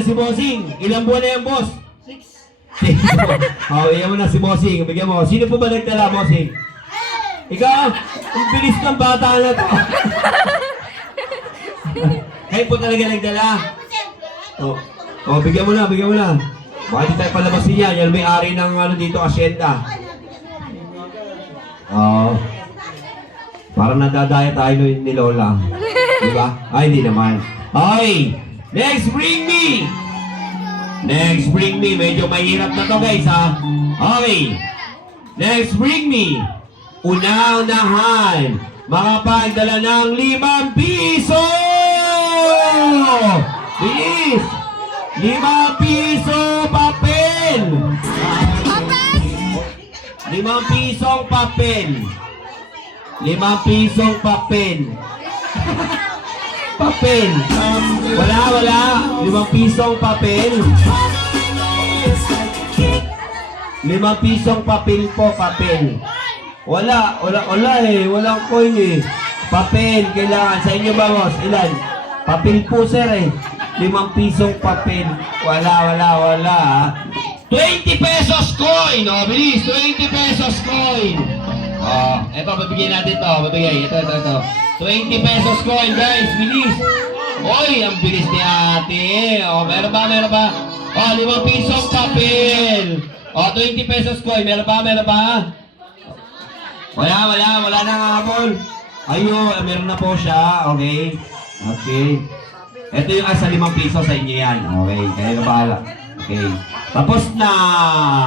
Si Bossing, ilang buwan na yan, boss? 6. Bigyan mo na si Bossing, bigyan mo. Sino po ba nagdala, Bossing? Ikaw? Ang bilis ng bata na to. Kayo po talaga nagdala? Bigyan mo na, bigyan mo na. Baka di tayo palabasin yan. Yan may-ari ng ano dito, asyenda. Parang nadadaya tayo ni Lola. Diba? Ay, hindi naman. Okay! Next, bring me! Next, bring me. Medyo mahirap na to, guys, ha? Okay. Next, bring me. Una-unahan. Makapagdala ng 5 piso! Bilis! 5 piso papel! 5 pisong papel. 5 pisong papel. Papel. Wala. 5 pisong papel. 5 pisong papel po, papel. Wala eh. Walang coin eh. Papel, kailangan. Sa inyo ba, boss? Ilan? Papel po, sir eh. 5 pisong papel. Wala. 20 pesos coin! Bilis! 20 pesos coin! Eto, babigyan natin to. Ito. 20 pesos coin, guys. Bilis! Oy, ang bilis ni ate. Meron ba? 5 pisong papel. 20 pesos coin. Meron ba? Wala na nga po. Ayun, meron na po siya. Okay. Ito yung asa 5 piso sa inyo yan. Okay, kayo na bahala. Okay. Tapos na.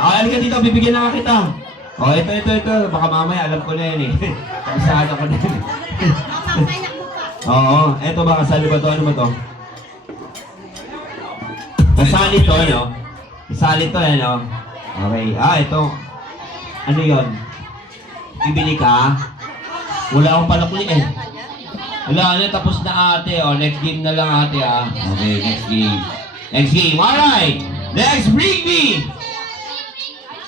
Halika dito, bibigyan na kita. Ito. Baka mamaya, alam ko na yan eh. Kasaan ako na yan. Ito ba, kasali ba ito? Ano ba ito? Kasali ito, ano? Kasali ito, ano? Okay. Ito. Ano yun? Bibili ka? Wala akong panakuli eh. Wala na, tapos na ate. Next game na lang ate Okay, next game. Alright! Next, bring me!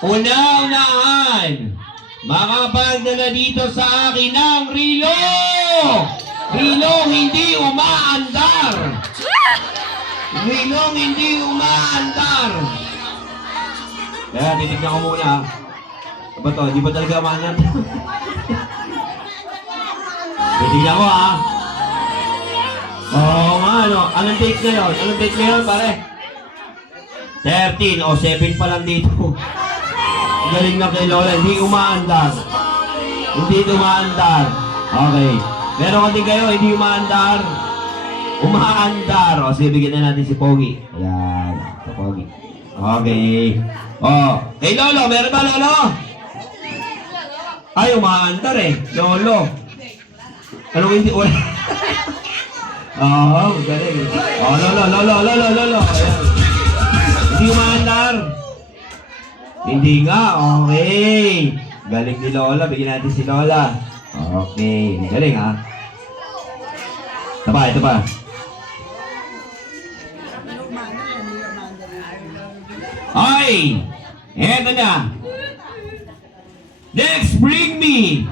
Una-unahan! Makapagdala dito sa akin ng rilo! Rilong hindi umaandar! Rilong hindi umaandar! Kaya titignan ko muna. Ba to? Di ba talaga umaandar? Titignan ko Anong date ngayon? Pare? 13 o 7 pa lang dito. Galing na kay Lola, hindi umaandar. Okay. Meron ka din kayo, hindi umaandar. Sige, bigyan na natin si Pogi. Ayan, si Pogi. Okay. Kay Lolo, meron ba Lolo? Ay, umaandar eh. Lolo. Anong hindi? Galing. Lolo. Ayan. Hindi umaandar. Hindi nga, okay. Galing ni Lola, bigyan natin si Lola. Okay, galing Ito pa. Ay! Eto na. Next, bring me.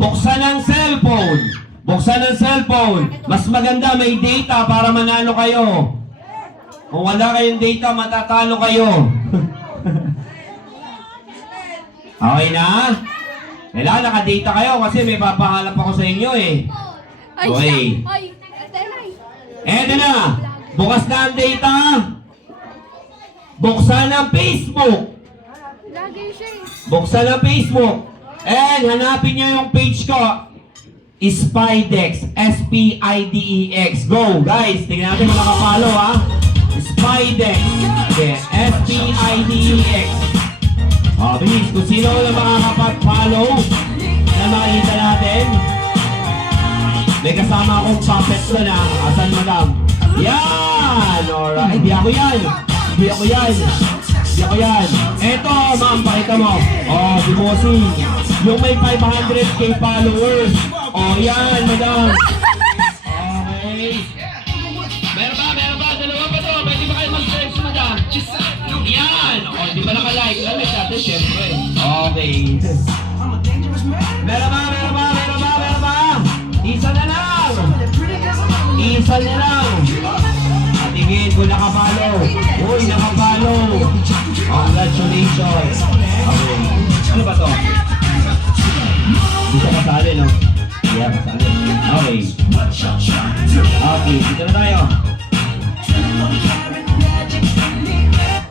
Buksan ang cellphone. Mas maganda, may data para manalo kayo. Kung wala kayong data, matatalo kayo. Okay na? Kailangan naka-data kayo kasi may papahalap ako sa inyo eh. Okay. Eto na. Bukas na ang data. Buksan ang Facebook. And hanapin nyo yung page ko. Spidex. S-P-I-D-E-X. Go, guys. Tingnan natin kung nakapalo Spidex. Okay. S-P-I-D-E-X. Bilis. Kung sino na makakapag-follow na makikita natin. May kasama akong puppet doon Asan, madam? Yan! Alright. Hindi ako yan. Eto, ma'am, pakita mo. Si Bossing. Yung may 500k followers. Yan, madam. Okay. Meron ba? Dalawa pa to. Pwede ba kayo mag-search, madam? Yan. Di ba naka-like? Like natin, syempre. Okay. Meron ba? Isa na lang. nakapalo. Uy, nakapalo. Congratulations. Okay. Ano ba to? Dito kasali, no? Yeah, kasali. Okay. Okay, dito na tayo.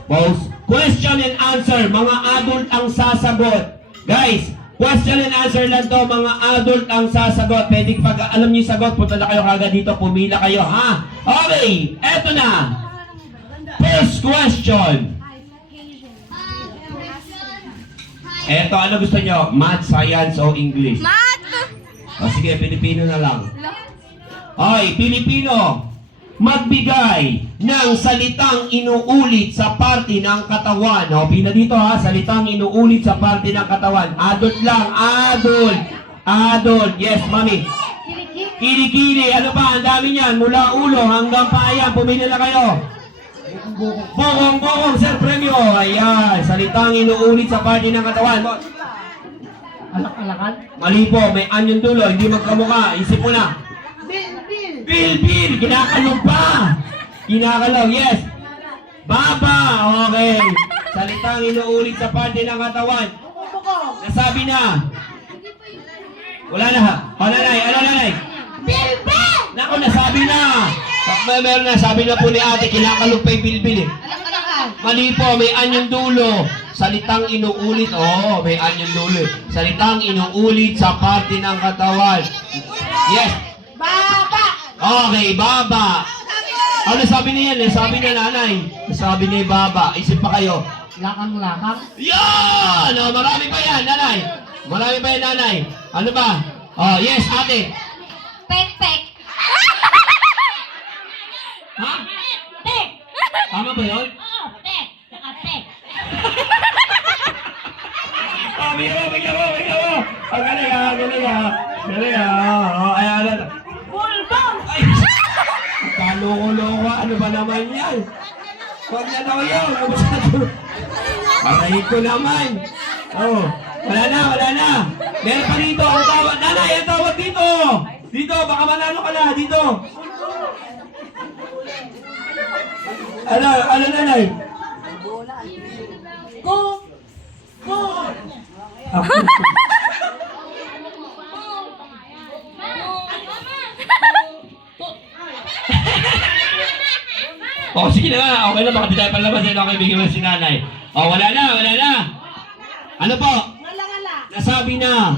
Pause. Question and answer. Mga adult ang sasagot. Guys, question and answer lang to. Mga adult ang sasagot. Pwede pag alam niyo yung sagot, punta na kayo kagad dito. Pumila kayo, ha? Okay, eto na. First question. Eto, ano gusto nyo? Math, science, o English? Math! O sige, Pilipino na lang. Okay, Pilipino. Magbigay ng salitang inuulit sa parte ng katawan. O, pina dito ha, salitang inuulit sa parte ng katawan. Adult lang, adult. Adult, yes, mami. Kili-kili, ano ba? Ang dami niyan. Mula ulo hanggang paayan. Pumili na kayo. Bokong, sir, premyo. Ayan, salitang inuulit sa parte ng katawan. Alak-alakan? Mali po, may anyon dulo, hindi magkamukha. Isip mo na. Bil, kinakalog pa. Kinakalog, yes. Baba, okay. Salitang inuulit sa parte ng katawan. Nasabi na. Wala na ha. O nanay, ano nanay? Bilbil! Naku, nasabi na. Meron na, sabi na po ni ate, kinakalog pa yung bilbil eh. Mali po, may anyong dulo. Salitang inuulit, may anyong dulo. Salitang inuulit sa parte ng katawan. Yes. Baba! Okay, baba. Ano sabi niya yan? Sabi niya nanay. Sabi niya baba. Isip pa kayo. Lakang-lakang? Yan! Marami pa yan, nanay. Marami pa yan, nanay. Ano ba? Yes, ate. Pek-pek! Ha? Pek! Tama ba yun? Oo, pek! Saka pek! Bigyan mo. Ang galing ha. Galing ha. Ayan. Bulbong! Ay! Kaloko-loko. Ano ba naman yan? Huwag na daw yun. Patayin ko naman. Wala na. Meron pa dito. Ang tawag. Nanay, ang tawag dito. Dito, baka manalo ka na. Dito. Ano nanay? Go! Sige na nga. Okay na. Baka di tayo palabas. Okay, bigyan mo si nanay. Wala na. Ano po? Nasabi na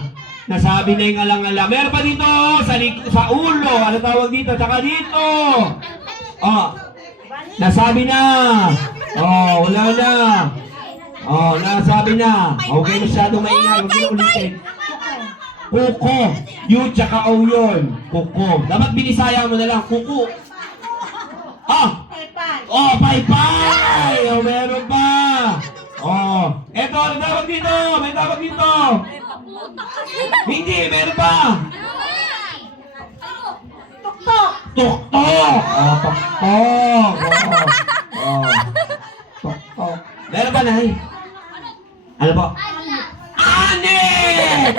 yung alang-ala. Meron pa dito sa ulo. Ano tawag dito? Tsaka dito. Nasabi na. Wala na. Nasabi na. Okay, masyadong maingay. Huwag na ulitin. Kuko. Yun tsaka o yun. Kuko. Dapat binisaya mo na lang. Kuko. Paypay. Meron pa. Eto, ano tawag dito? May tawag dito. Hindi, meron pa. Tuktok! Tuktok. Tuktok. Tuktok. Meron pa, Nay? Ano po? Anit!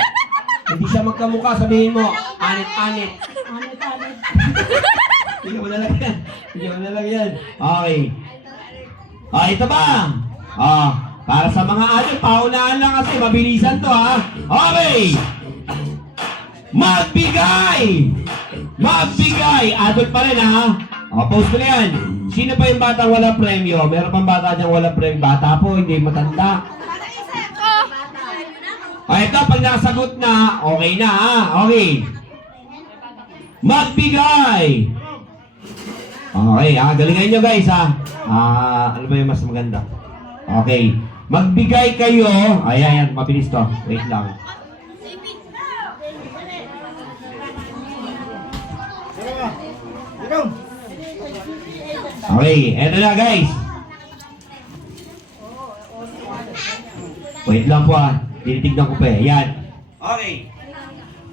Hindi siya magkamukha, sabihin mo. Anit. Bigyan mo na lang yan. Okay. Ito ba? Para sa mga adult, paunahan lang kasi mabilisan to ha. Okay. Magbigay. Adult pa rin ha. Post ko na yan. Sino pa yung batang walang premyo? Meron pang bata diyang walang premyo. Bata po, hindi matanda. Ito, pag nasagot na, okay na ha. Okay. Magbigay. Okay, galingan nyo guys ha. Ano ba yung mas maganda? Okay. Magbigay kayo. Ayan, mabilis to. Wait lang. Okay, eto na guys. Wait lang po ha. Tinitignan ko pa eh. Ayan. Okay.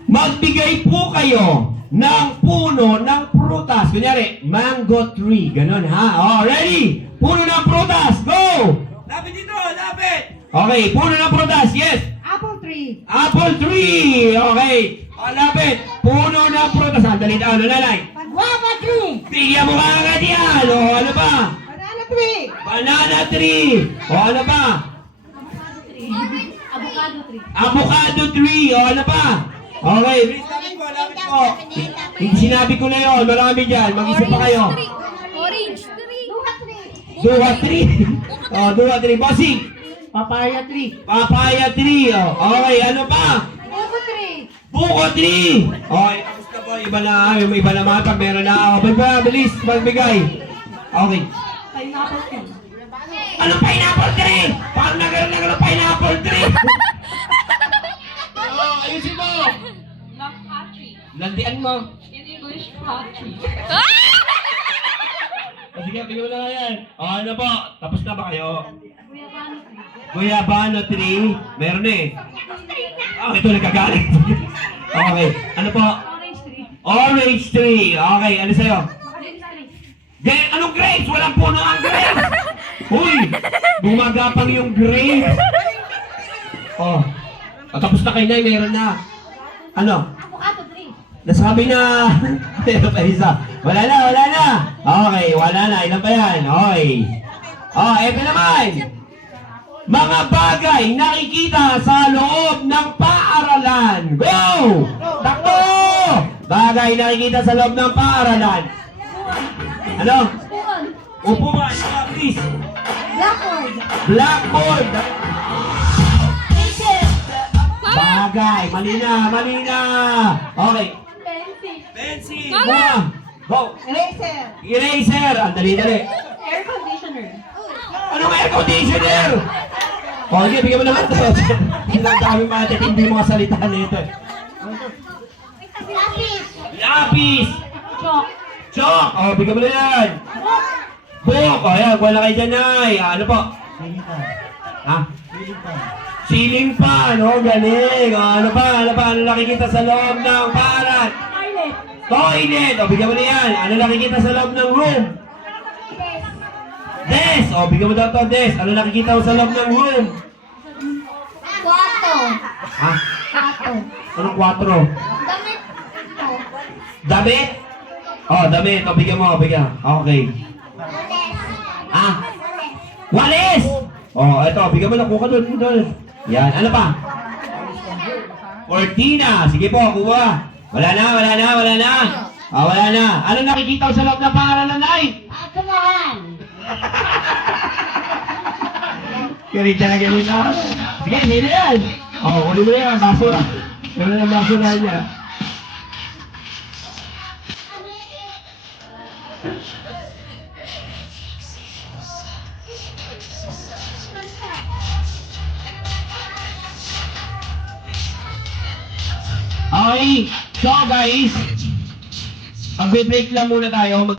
Magbigay po kayo ng puno ng prutas. Kunyari, mango tree. Ganon ha. Ready? Puno ng prutas. Go! Lapit dito, lapit. Okay, puno ng prutas. Yes. Apple tree. Apple tree. Okay. Lapit. Puno ng prutas. Dali na, nanay. Guava tree. Bigyan mo ka agad yan. Ano ba? tree. Banana tree. O ano pa? Avocado tree. Avocado tree. O ano pa? Okay. Lapit po. Sinabi ko na yun. Marami dyan. Mag-isip pa kayo. Orange tree. Duha tree. O, duha tree. Bossing. Papaya tree. Papaya tree. O, okay. Ano pa? Buko tree. Buko tree. Okay. Tapos na po. Iba na. May iba naman pag meron na. O, bilis. Magbigay. Okay. Pineapple tree. Anong pineapple tree? Paano nagkaroon ng pineapple tree? Oh, ayusin mo. Nut tree. Landian mo. In English, pot tree. Sige, bigyan mo na nga yan. O, ano po? Tapos na ba kayo? Guyabano tree. Guyabano tree. Meron eh. Ito nagkagalit. Okay. Ano po? Orange tree. Orange tree. Okay, ano sa'yo? Green tree. Anong grapes? Walang puno ang grapes! Uy! Gumagapang yung grapes! Oh. Tapos na kayo na, meron na. Ano? Avocado tree. Nasabi na. Meron pa isa. Wala na, wala na. Okay, wala na. Ilan pa yan? Okay. Oh, eto naman. Mga bagay nakikita sa loob ng paaralan. Go! Takbo! Bagay nakikita sa loob ng paaralan. Ano? Spoon. Upuan, please. Blackboard. Blackboard. Pencil. Bagay. Mali na, mali na. Okay. Pencil. Pencil. Mama. Go. Eraser. Eraser. Ang dali-dali. Air conditioner. Anong air conditioner? O, sige, bigyan mo naman ito. Ang dami mga hindi mga salita nito. Lapis. Lapis. Chalk. Chok. O, bigyan mo na yan. Book. O, yan. Wala kayo dyan, ay. Ano po? Ha? Ceiling fan. O, galing. O, ano pa? Ano pa? Ano nakikita sa loob ng paaralan? Toilet. Toilet. O, bigyan mo na yan. Ano nakikita sa loob ng room? Desk. O, bigyan mo daw to, desk. Ano nakikita mo sa loob ng room? Kwarto. Ha? Kwarto. Anong 4? Damit. Damit? Oh, damit. O, bigyan mo. Bigyan. Okay. Ah? Walis! Oh, eto. Bigyan mo na. Kuha doon. Doon. Yan. Ano pa? Cortina. Sige po. Kuha. Wala na. Wala na. Wala na. Ah, wala na. Ano nakikita ko sa loob ng paaralan na Pagkaman. Ganito na ganito. Sige, hindi na yan. Oh, uli mo na yan. Basura. Uli na basura niya. Okay, so guys, mag-break lang muna tayo.